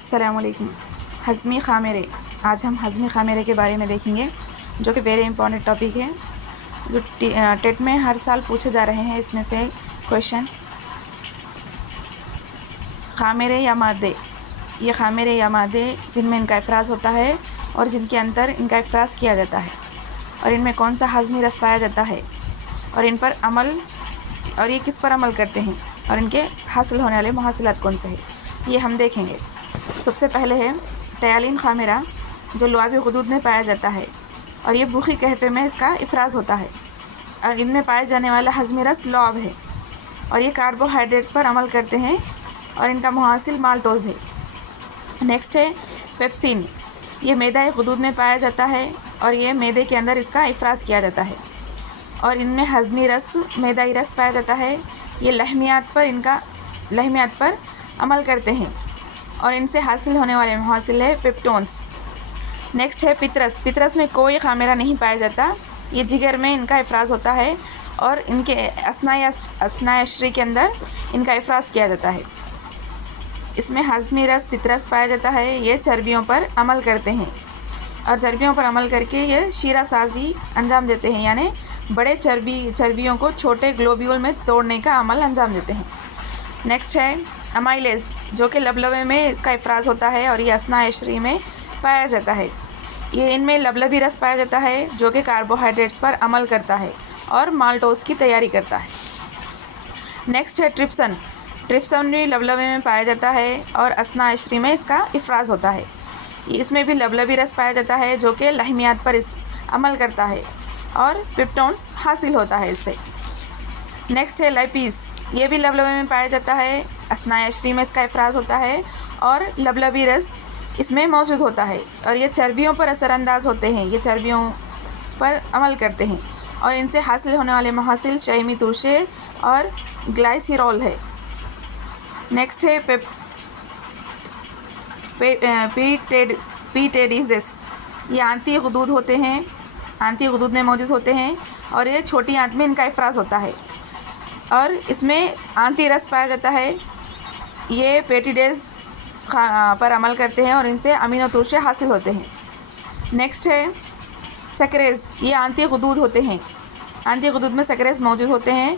अस्सलामुअलैकुम। हज़मी ख़ामिरे, आज हम हज़मी ख़ामिरे के बारे में देखेंगे, जो कि वेरी इंपॉर्टेंट टॉपिक है, जो टेट में हर साल पूछे जा रहे हैं। इसमें से क्वेश्चंस, ख़ामिरे या मादे, ये ख़ामिरे या मादे जिनमें इनका इफ़राज़ होता है और जिनके अंदर इनका इफ़राज़ किया जाता है, और इनमें कौन सा हज़मी रस पाया जाता है, और इन पर अमल, और ये किस पर अमल करते हैं, और इनके हासिल होने वाले मुहासिलात कौन से हैं, ये हम देखेंगे। सबसे पहले है टयालिन ख़ामिरा, जो लुआबी गुदूद में पाया जाता है, और ये भूखी कहफ़े में इसका इफ़राज़ होता है, और इनमें पाए जाने वाला हज़मी रस लौब है, और ये कार्बोहाइड्रेट्स पर अमल करते हैं, और इनका मुहासिल माल्टोज़ है। नेक्स्ट है पेप्सिन, ये मैदा गुदूद में पाया जाता है, और ये मैदे के अंदर इसका इफ़राज़ किया जाता है, और इनमें हज़मी रस मैदाई रस पाया जाता है। ये लहमियात पर अमल करते हैं, और इनसे हासिल होने वाले मुहासिल है पेप्टोन्स। नेक्स्ट है पितरस, पितरस में कोई ख़ामिरा नहीं पाया जाता, ये जिगर में इनका इफ़राज़ होता है, और इनके अस्नायश्री के अंदर इनका इफ़राज़ किया जाता है। इसमें हज़मी रस पितरस पाया जाता है। ये चर्बियों पर अमल करते हैं, और चर्बियों पर अमल करके ये शीरा साजी अंजाम देते हैं, यानी बड़े चर्बियों को छोटे ग्लोब्यूल में तोड़ने का अमल अंजाम देते हैं। नेक्स्ट है अमाइलेज, जो कि लबलबे में इसका इफ़राज़ होता है, और ये अस्नायश्री में पाया जाता है। ये इनमें लबलबी रस पाया जाता है, जो कि कार्बोहाइड्रेट्स पर अमल करता है और माल्टोज़ की तैयारी करता है। नेक्स्ट है ट्रिप्सन, ट्रिप्सन भी लबलबे में पाया जाता है, और अस्नायश्री में इसका इफ़राज़ होता है। इसमें भी लबलबी रस पाया जाता है, जो कि लहमियात पर अमल करता है, और पेप्टोन्स हासिल होता है इससे। नेक्स्ट है लाइपीस, ये भी लबलबे में पाया जाता है, अस्नायश्री में इसका इफ़राज़ होता है, और लबलबी रस इसमें मौजूद होता है, और ये चर्बियों पर असरअंदाज होते हैं, ये चर्बियों पर अमल करते हैं, और इनसे हासिल होने वाले मुहासिल शहमी तुरशे और ग्लाइसिरॉल है। नेक्स्ट है पीटेडिज़ेस, ये आंती गुदूद होते हैं, आंती गुदूद में मौजूद होते हैं, और ये छोटी आंत में इनका इफ़राज़ होता है, और इसमें आंती रस पाया जाता है। ये पेटिडेज़ पर अमल करते हैं, और इनसे अमीनो तुरशे हासिल होते हैं। नेक्स्ट है सेक्रेज़, ये आंती गुदूद होते हैं, आंती गुदूद में सेक्रेज़ मौजूद होते हैं।